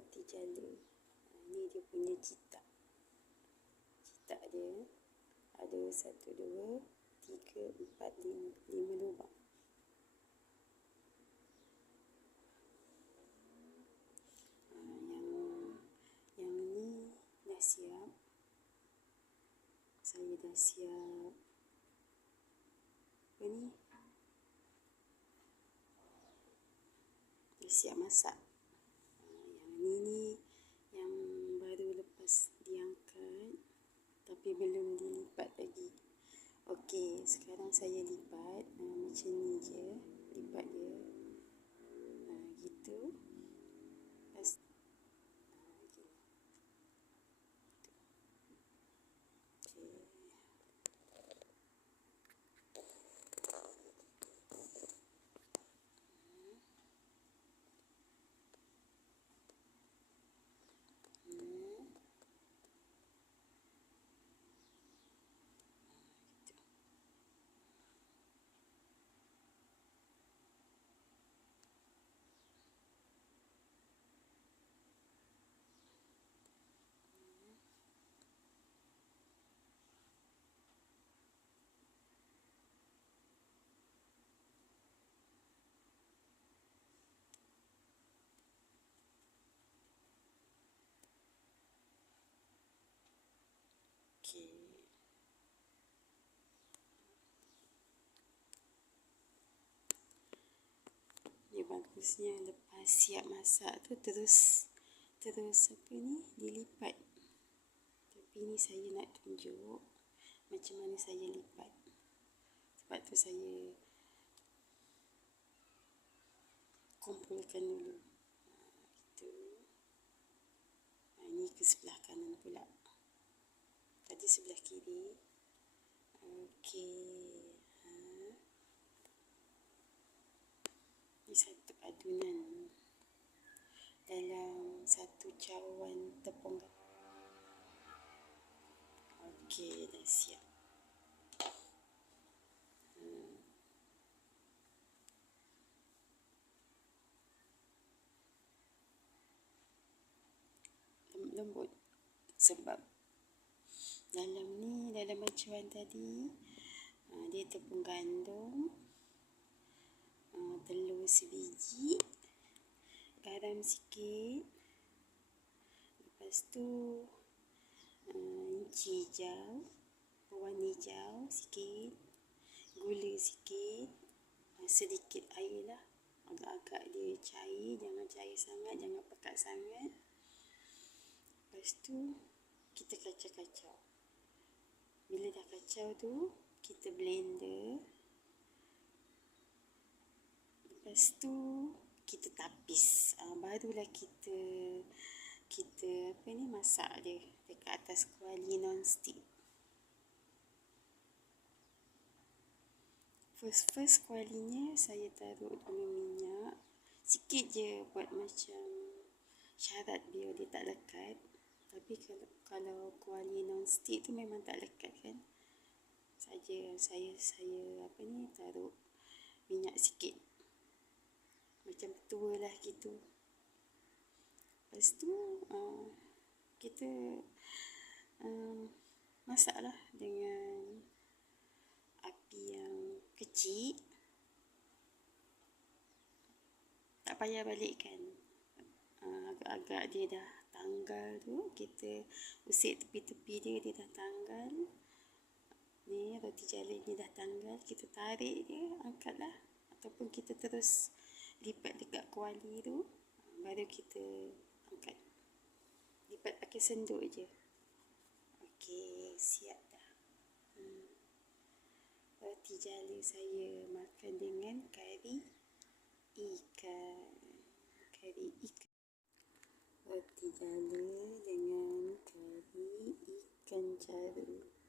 roti jala. Ni dia punya cetak. Cetak dia ada 1, 2, 3, 4, 5 lubang. Yang ni dah siap. Saya dah siap apa ni? Dah siap masak. Yang ni yang baru lepas diangkat tapi belum dilipat lagi. Okey, sekarang saya lipat. Macam ni je lipat dia. Gitu. Lepas gini. Okey. Ni bagusnya lepas siap masak tu terus apa ni dilipat. Tapi ni saya nak tunjuk macam mana saya lipat. Sebab tu saya kumpulkan dulu. Gitu. Ni ke sebelah kanan pula. Tadi sebelah kiri. Okey. Ini satu adunan dalam satu cawan tepung. Okey, dah siap. Lembut sebab dalam acuan tadi dia tepung gandum, telur sebiji, garam sikit, lepas tu pewarna hijau sikit, gula sikit, sedikit air lah, agak-agak dia cair, jangan cair sangat, jangan pekat sangat. Lepas tu kita kacau-kacau. Bila dah kacau tu kita blender. Lepas tu kita tapis. Barulah kita apa ni masak dia dekat atas kuali non-stick. First kualinya saya taruh dalam minyak sikit je, buat macam syarat biar dia tak lekat. Tapi kalau kuali non-stick tu memang tak lekat kan. Saya apa ni taruh minyak sikit. Macam tua lah gitu. Lepas tu kita masaklah dengan api yang kecil. Tak payah balikkan. Agak-agak dia dah tanggal tu, kita usik tepi-tepi dia dah tanggal. Ni roti jala ni dah tanggal, kita tarik dia, angkatlah. Ataupun kita terus lipat dekat kuali tu, baru kita angkat. Lipat pakai senduk je. Okey, siap dah. Roti jala saya makan dengan kari ikan. Roti jala dengan kari ikan cara.